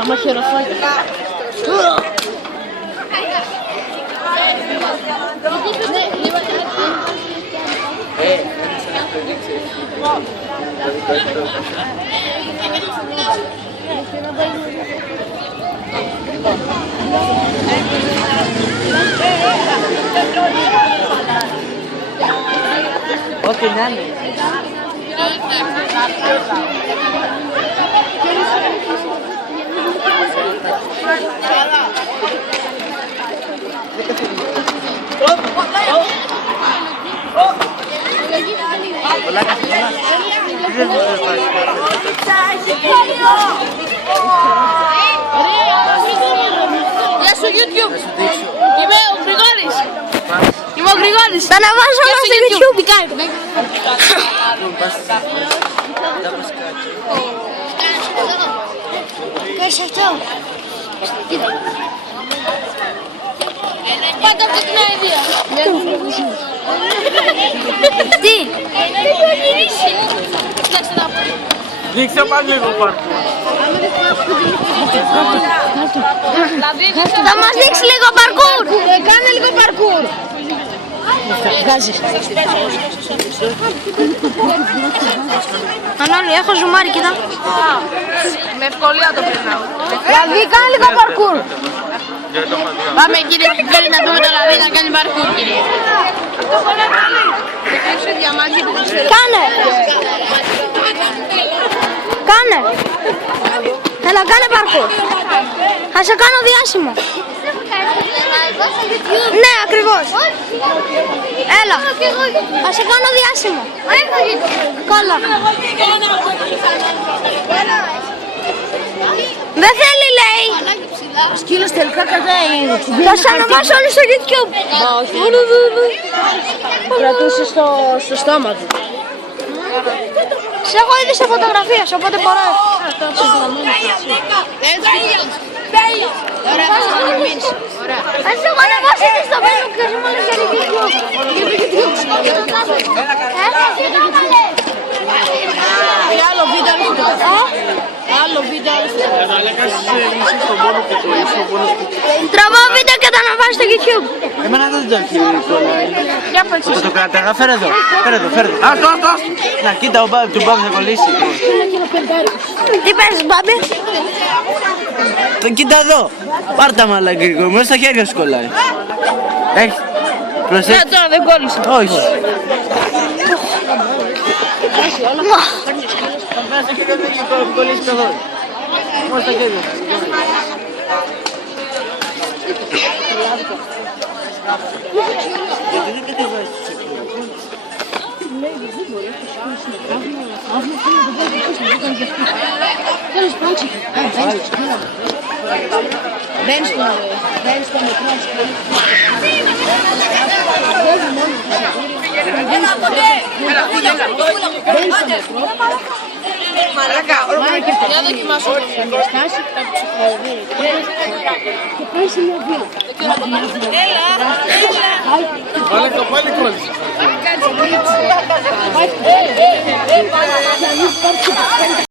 Άμα χεροφάκι. Ό,τι να είναι. Γεια σου YouTube. Είμαι ο Γρηγόρης. Είμαι ο Γρηγόρης. Θα αναβάσω όλα στο YouTube. Τι κάνετε? Πες αυτό. Πάντα αυτή την αηδία. Τι. Δείξε πάλι λίγο πάρκο. Θα μας δείξει λίγο παρκούρ. Κάνε λίγο παρκούρ. Βγάζεις. Ανώνει, έχω ζουμάρι, κοίτα. Με ευκολία το περνάω. Δηλαδή, κάνε λίγο παρκούρ. Πάμε κύριε Πιπέρη να δούμε το λαδί να κάνει παρκούρ κύριε. Κάνε. Κάνε. Έλα, κάνε παρκούρ. Θα σε κάνω διάσημο. Ναι, ακριβώς. Έλα. Θα σε κάνω διάσημο. Κόλλα. Δεν θέλει, λέει. Σκύλος τελικά κρατάει. Θα σε ανεβάσω όλοι στο YouTube. Κρατούσε στο στόμα του. Σε έχω ήδη σε φωτογραφίες, οπότε μπορώ. Ωραία, θα σας ανεμείς. Θα σε έχω ανεβάσει και στο Facebook και μου λες για YouTube. Άλλο βίντεο άλλο βίντεο. Τραβάω βίντεο και το αναβάζω στο YouTube. Εμένα δεν το έχει κολλάει. Για παίξεις. Θα το κράταγα, φέρε εδώ. Φέρε εδώ. Άστο. Να κοίτα, του Μπάμπη θα κολλήσει. Τι παίζεις, Μπάμπη? Κοίτα εδώ. Πάρ' τα μαλακρικό, μέσα στα χέρια σου κολλάει. Έχει. Προσέχει. Τώρα δεν κόλλησε. Όχι. Μέσα στα χέρια δεν έχει κολλήσει καθόλου. Μόνο στα χέρια. Γιατί δεν κατεβάζεις τους εκπλήρους. Μπαίνεις στο μικρό. Για δοκιμάσω. Στάση, θα το ψηφοδεύει. Και πάει σε μια βίλα. Έλα. Πάλι κόλλησε. Κάτσε,